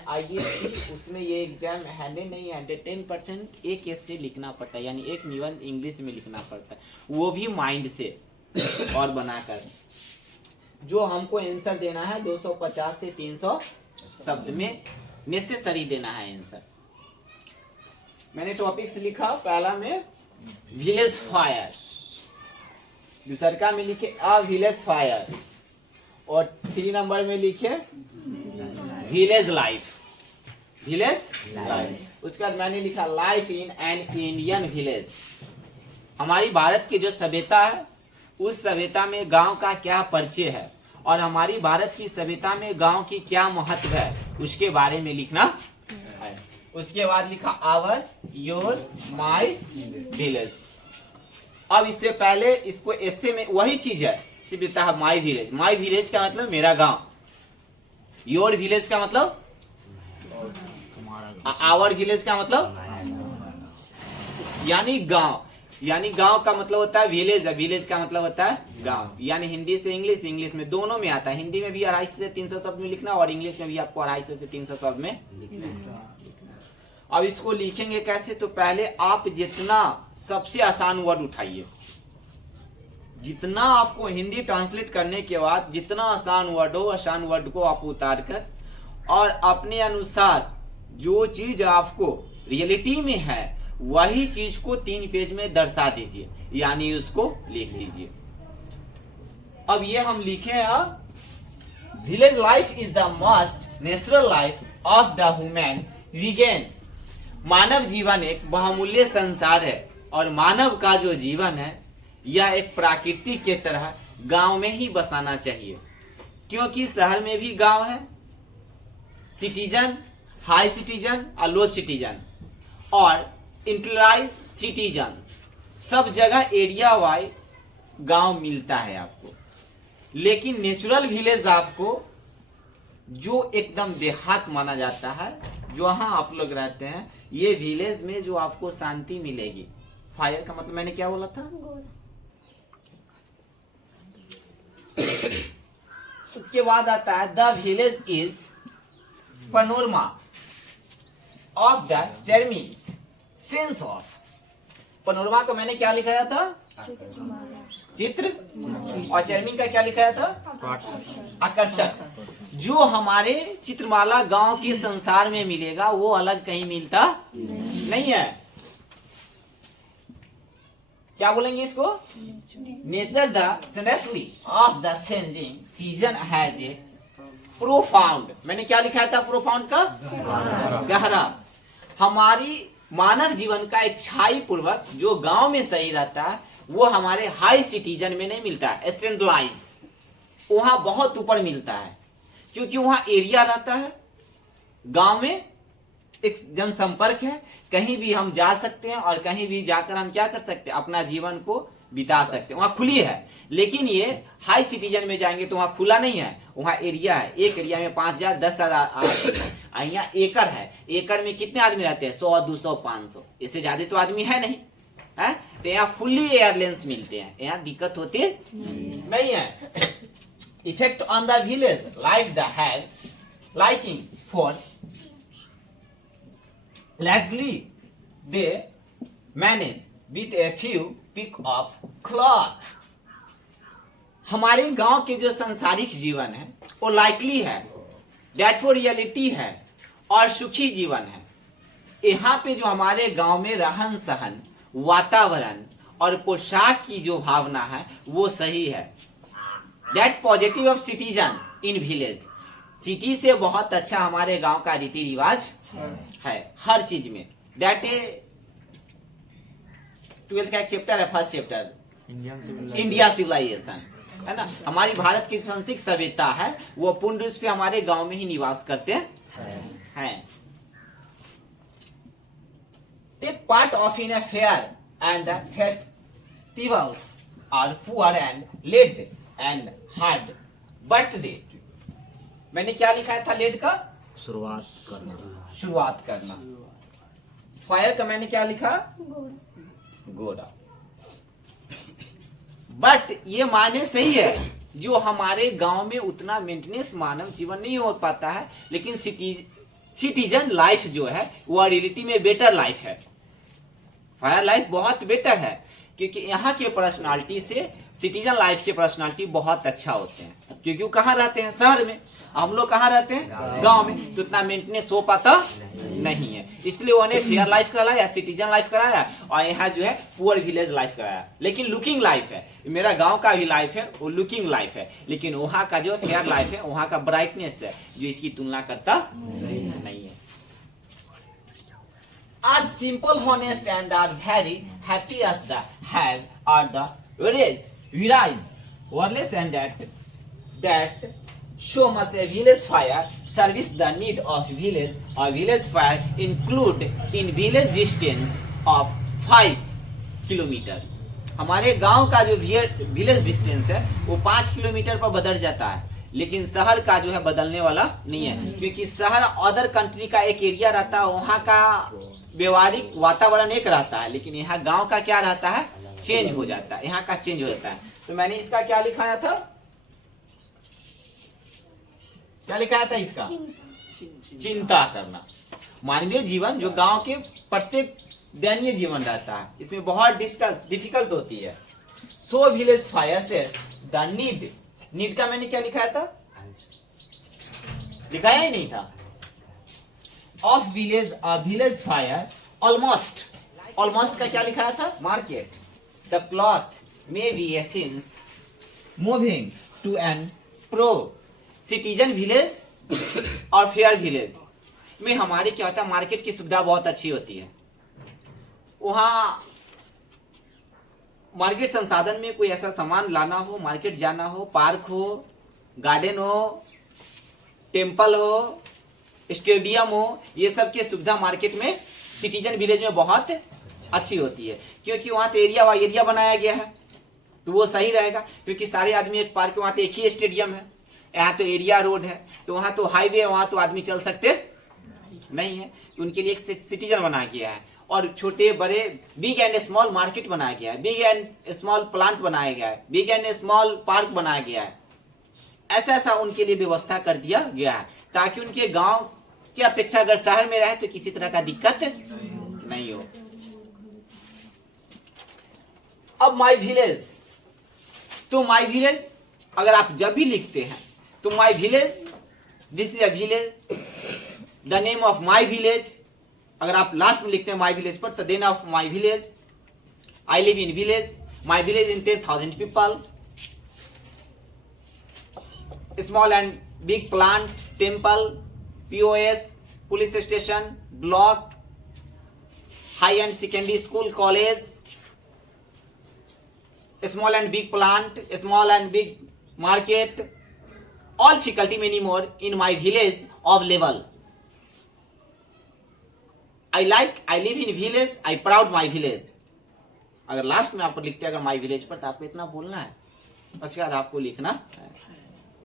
है ISC, उसमें ये एग्जाम 100 नहीं 110% एक ऐसे लिखना पड़ता है, यानी एक निबंध इंग्लिश में लिखना पड़ता है, वो भी माइंड से और बनाकर। जो हमको आंसर देना है 250 से 300 शब्द में नेसेसरी देना है आंसर। मैंने टॉपिक्स लिखा, पहला में विलेज फायर, दूसरा में लिखे अ विलेज फायर, और 3 नंबर में लिखे विलेज लाइफ, विलेज लाइफ। उसके बाद मैंने लिखा life in an Indian village. हमारी भारत की जो सभ्यता है उस सभ्यता में गांव का क्या परिचय है, और हमारी भारत की सभ्यता में गांव की क्या महत्व है, उसके बारे में लिखना है। उसके बाद लिखा आवर योर माय विलेज। अब इससे पहले इसको ऐसे में वही चीज है, सिर्फ लिखता है माय विलेज। माय विलेज का मतलब मेरा गांव, योर विलेज का मतलब, आवर विलेज का मतलब यानी गांव, यानी गांव का मतलब होता है विलेज, विलेज का मतलब होता है गांव। यानी हिंदी से इंग्लिश, इंग्लिश में दोनों में आता है। हिंदी में भी 250 से 300 शब्द में लिखना, और इंग्लिश में भी आपको 250 से 300 शब्द में लिखना। अब इसको लिखेंगे कैसे, तो पहले आप जितना सबसे आसान वर्ड उठाइए, जितना आपको हिंदी ट्रांसलेट करने के बाद जितना आसान वर्ड हो, आसान वर्ड को आप उतार कर और अपने अनुसार जो चीज आपको रियलिटी में है वही चीज को 3 पेज में दर्शा दीजिए, यानी उसको लिख लीजिए। अब ये हम लिखे village life is the most natural life of the human बिगेन। मानव जीवन एक बहुमूल्य संसार है, और मानव का जो जीवन है यह एक प्रकृति के तरह गांव में ही बसाना चाहिए, क्योंकि शहर में भी गांव है, सिटीजन, हाई सिटीजन और लो सिटीजन और इंटेलेक्चुअल सिटीजन, सब जगह एरिया वाइज गांव मिलता है आपको। लेकिन नेचुरल विलेज आपको जो एकदम देहात माना जाता है, जहां आप लोग रहते हैं, ये विलेज में जो आपको शांति मिलेगी। फायर का मतलब मैंने क्या बोला था, उसके बाद आता है the village is panorama of the charming sense of. Panorama को मैंने क्या लिखाया था, चित्र, और चार्मिंग का क्या लिखाया था, आकर्षक। जो हमारे चित्रमाला गांव के संसार में मिलेगा वो अलग कहीं मिलता नहीं है। क्या बोलेंगे इसको, nature the ceaselessly of the changing season has a profound. मैंने क्या लिखा था, प्रोफाउंड का गहरा। हमारी मानव जीवन का एक छाई पूर्वक जो गांव में सही रहता है वो हमारे हाई सिटीजन में नहीं मिलता है, स्टैंडर्डाइज वहां बहुत ऊपर मिलता है, क्योंकि वहां एरिया रहता है। गांव में एक जनसंपर्क है, कहीं भी हम जा सकते हैं और कहीं भी जाकर हम क्या कर सकते हैं, अपना जीवन को बिता सकते हैं, वहां खुली है। लेकिन ये हाई सिटीजन में जाएंगे तो वहां खुला नहीं है, वहां एरिया है। एक एरिया में 5000 10,000, यहाँ एकड़ है, एकड़ में कितने आदमी रहते हैं, 100 200 500, इससे ज्यादा तो आदमी है नहीं है। तो यहाँ फुल्ली एयरलाइंस मिलते हैं, यहाँ दिक्कत होती नहीं है। Effect on the village life the have liking for luxury they manage with a few pick of cloth. हमारे गांव के जो सांसारिक जीवन है वो लाइकली है, डेट फॉर रियलिटी है और सुखी जीवन है। यहाँ पे जो हमारे गांव में रहन सहन, वातावरण और पोशाक की जो भावना है वो सही है। Date positive of citizen in village. City से बहुत अच्छा हमारे गांव का रीति रिवाज है हर चीज में। डेट ए 12th का एक चैप्टर है, फर्स्ट चैप्टर इंडिया सिविलाइजेशन, है ना। हमारी भारत की सांस्कृतिक सभ्यता है वो पूर्ण रूप से हमारे गांव में ही निवास करते हैं। Take part of in a fair and the festivals are poor and let and hard but they. मैंने क्या लिखा था, लेट का शुरुआत करना। फायर का मैंने क्या लिखा, गोरा। बट ये माने सही है, जो हमारे गांव में उतना मेंटेनेंस मानव जीवन नहीं हो पाता है, लेकिन सिटीजन लाइफ जो है वो रियलिटी में बेटर लाइफ है, फायर लाइफ बहुत बेटर है, क्योंकि यहाँ के पर्सनालिटी से सिटीजन लाइफ के पर्सनालिटी बहुत अच्छा होते हैं, क्योंकि वो कहाँ रहते हैं, शहर में। हम लोग कहाँ रहते हैं, गांव में, तो इतना मेंटेनेंस हो पाता नहीं है, इसलिए उन्हें फेयर लाइफ कराया, सिटीजन लाइफ कराया, और यहाँ जो है पुअर विलेज लाइफ कराया। लेकिन लुकिंग लाइफ है, मेरा गांव का भी लाइफ है, वो लुकिंग लाइफ है, लेकिन वहाँ का जो फेयर लाइफ है, वहाँ का ब्राइटनेस है जो इसकी तुलना करता नहीं है। Are simple, honest, and are very happy as the have are the whereas wireless and that show much a village fire service the need of village or village fire include in village distance of 5 kilometre. हमारे गांव का जो village distance है वो 5 kilometre पर बदल जाता है, लेकिन शहर का जो है बदलने वाला नहीं है, क्योंकि शहर अदर कंट्री का एक एरिया रहता है, वहाँ का व्यवहारिक वातावरण एक रहता है, लेकिन यहाँ गांव का क्या रहता है, चेंज हो जाता है, यहाँ का चेंज हो जाता है। तो मैंने इसका क्या लिखाया था, क्या लिखाया था इसका, चिंता करना। मानवीय जीवन जो गांव के प्रत्येक दैनीय जीवन रहता है, इसमें बहुत डिफिकल्ट होती है। सो विलेज फायर से द नीड का मैंने क्या लिखाया था, लिखाया ही नहीं था। Of village village fire almost का क्या लिखाया था, market the cloth may be essence moving to an pro citizen village और फेयर विलेज में हमारे क्या होता है, मार्केट की सुविधा बहुत अच्छी होती है। वहाँ मार्केट संसाधन में कोई ऐसा सामान लाना हो, मार्केट जाना हो, पार्क हो, गार्डन हो, टेम्पल हो, स्टेडियम हो, ये सब की सुविधा मार्केट में सिटीजन विलेज में बहुत अच्छी होती है, क्योंकि वहाँ तो एरिया बनाया गया है, तो वो सही रहेगा, क्योंकि सारे आदमी एक पार्क, वहाँ तो एक ही स्टेडियम है, यहाँ तो एरिया रोड है, तो वहाँ तो हाईवे है, वहाँ तो आदमी चल सकते नहीं है, उनके लिए एक सिटीजन बनाया गया है। और छोटे बड़े बिग एंड स्मॉल मार्केट बनाया गया है, बिग एंड स्मॉल प्लांट बनाया गया है, बिग एंड स्मॉल पार्क बनाया गया है। ऐसा उनके लिए व्यवस्था कर दिया गया है, ताकि उनके गांव की अपेक्षा अगर शहर में रहे तो किसी तरह का दिक्कत नहीं हो। अब माई विलेज, तो माई विलेज अगर आप जब भी लिखते हैं तो my village, this is a village, the name of my village, अगर आप लास्ट में लिखते हैं माई विलेज पर, तो then of my village, I live in village, my village in 10,000 people, small and big plant, temple, POS, police station, block, high and secondary school, college, small and big plant, small and big market, all faculty many more in my village of level. I live in village, I proud my village. अगर last में आप लिखते हैं अगर my village पर, तो आपको इतना बोलना है, उसके बाद आपको लिखना है।